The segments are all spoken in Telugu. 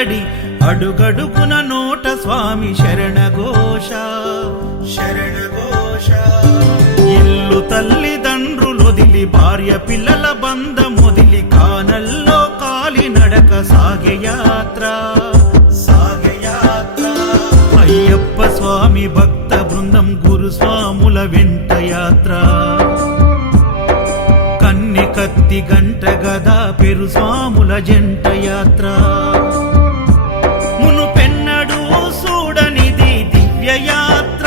సందడి అడుగడుగున నోట స్వామి శరణఘోష శరణఘోష. ఇల్లు తల్లిదండ్రులొదిలి భార్య పిల్లల బంధమొదిలి కానల్లో కాలి నడక సాగే యాత్ర సాగే యాత్ర. అయ్యప్ప స్వామి భక్త బృందం గురుస్వాముల వెంట యాత్ర. కన్నె కత్తి గంట గదా పెరు స్వాముల జంట యాత్ర. మునుపెన్నడూ చూడనిది దివ్య యాత్ర.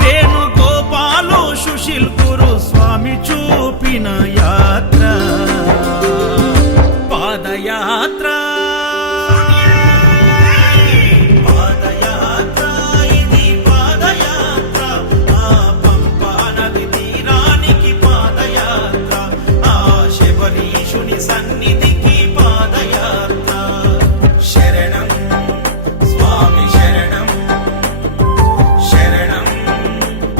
వేణుగోపాలు సుశీల్ గురు స్వామి చూపిన యాత్ర పాదయాత్ర. సన్నిధికి పాదయాత్ర. శరణం స్వామి శరణం శరణం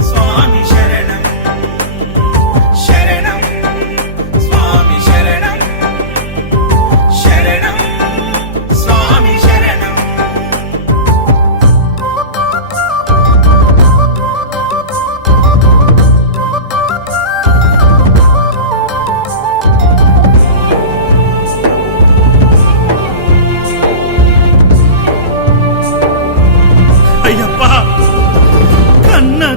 స్వామి శరణం శరణం స్వామి శరణం శరణం స్వామి శరణం.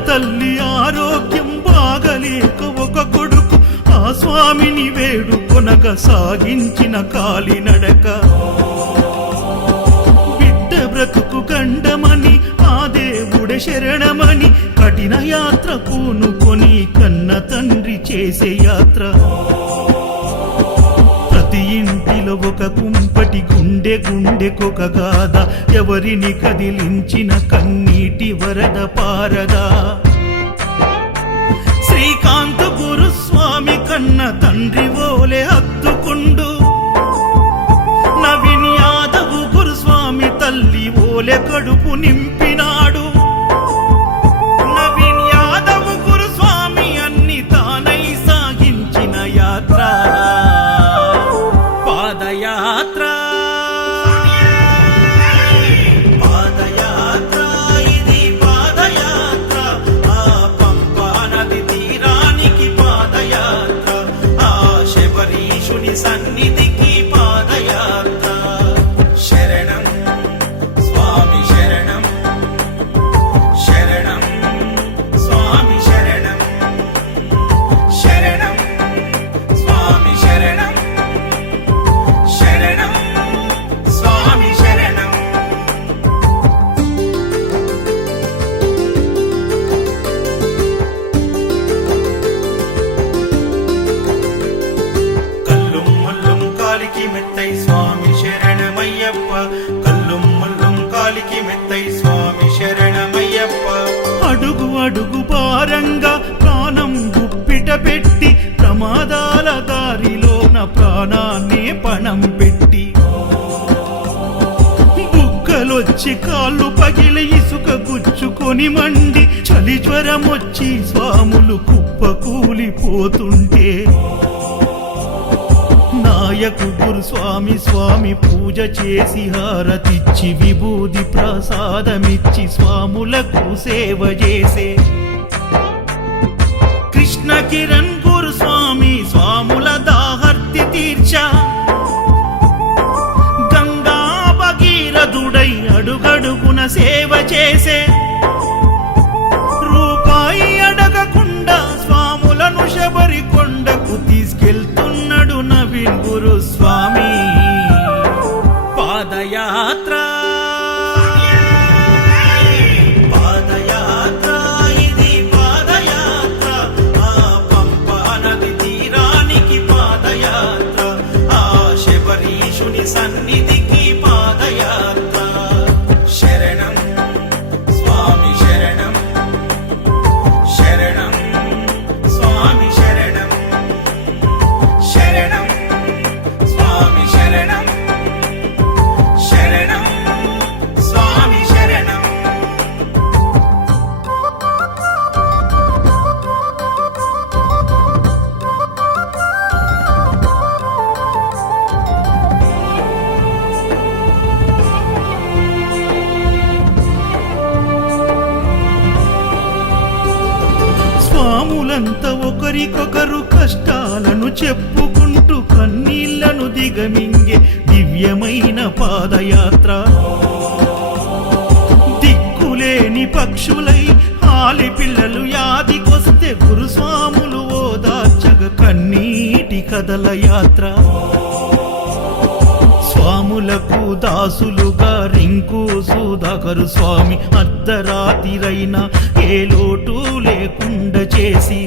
తల్లి ఆరోగ్యం బాగలేక ఒక కొడుకు ఆ స్వామిని వేడుకొనగా సాగించిన కాలినడక. బిడ్డ బ్రతుకు గండమని ఆ దేవుడే శరణమని కఠిన యాత్ర పూనుకొని కన్న తండ్రి చేసే యాత్ర. ప్రతి ఇంటిలో ఒక కుంపటి గుండె గుండెకొక గాథ. ఎవరిని కదిలించిన కన్నీటి వరద పారదా. శ్రీకాంత్ గురుస్వామి కన్న తండ్రి ఓలే హత్తుకుండు. నవీన్ యాదవ్ గురుస్వామి తల్లి ఓలే కడుపు నింపినాడు. నవీన్ యాదవ్ గురుస్వామి అన్ని తానై సాగించిన యాత్ర పాదయాత్ర. సన్నిధికి పాదయాత్ర. శరణం స్వామి శరణం శరణం స్వామి శరణం శరణం స్వామి శరణం శరణం స్వామి శరణం. మెత్తై స్వామి శరణమయ్యప్ప. కల్లుం ముల్లుం కాలికి మెత్తై స్వామి శరణమయ్యప్ప. అడుగు అడుగు భారంగా ప్రాణం గుప్పిట పెట్టి ప్రమాదాల దారిలోన ప్రాణాన్ని పణం పెట్టి బుగ్గలొచ్చి కాళ్ళు పగిలి ఇసుక గుచ్చుకొని మండి చలి జ్వరమొచ్చి స్వాములు కుప్ప కూలిపోతుంటే నాయకు గురుస్వామి స్వామి పూజ చేసి హారతిచ్చి విభూది ప్రసాదమిచ్చి స్వాములకు సేవ చేసే. కృష్ణ కిరణ్ గురుస్వామి స్వాముల దాహర్తి తీర్చా. గంగా భగీరథుడై అడుగడుగున సేవ చేసే. రూపాయి అడగకుండా స్వాములను శబరి కొండకు తీసుకెళ్తున్నాడు నవీన్ గురుస్వామి పాదయాత్ర. పాదయాత్ర ఇది పాదయాత్ర. ఆ పంపా నది తీరానికి పాదయాత్ర. ఆ శబరీషుని సన్నిధికి పాదయాత్ర. శరణం స్వామి శరణం ఊరంతా ఒకరికొకరు కష్టాలను చెప్పుకుంటూ కన్నీళ్లను దిగమింగే దివ్యమైన పాదయాత్ర. దిక్కులేని పక్షులై ఆలి పిల్లలు యాదికొస్తే గురుస్వాములు ఓదార్చగ కన్నీటి కదల యాత్ర. స్వాములకు దాసులుగా రింకు సుధాకరు స్వామి అర్ధరాతిరైనా ఏ లోటు లేకుండా చేసి,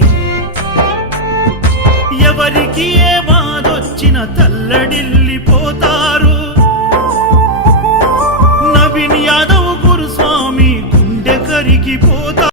ఎవరికి ఏ బాధొచ్చిన తల్లడిల్లిపోతారు. నవీన్ యాదవ్ గురుస్వామి గుండె కరిగిపోతారు.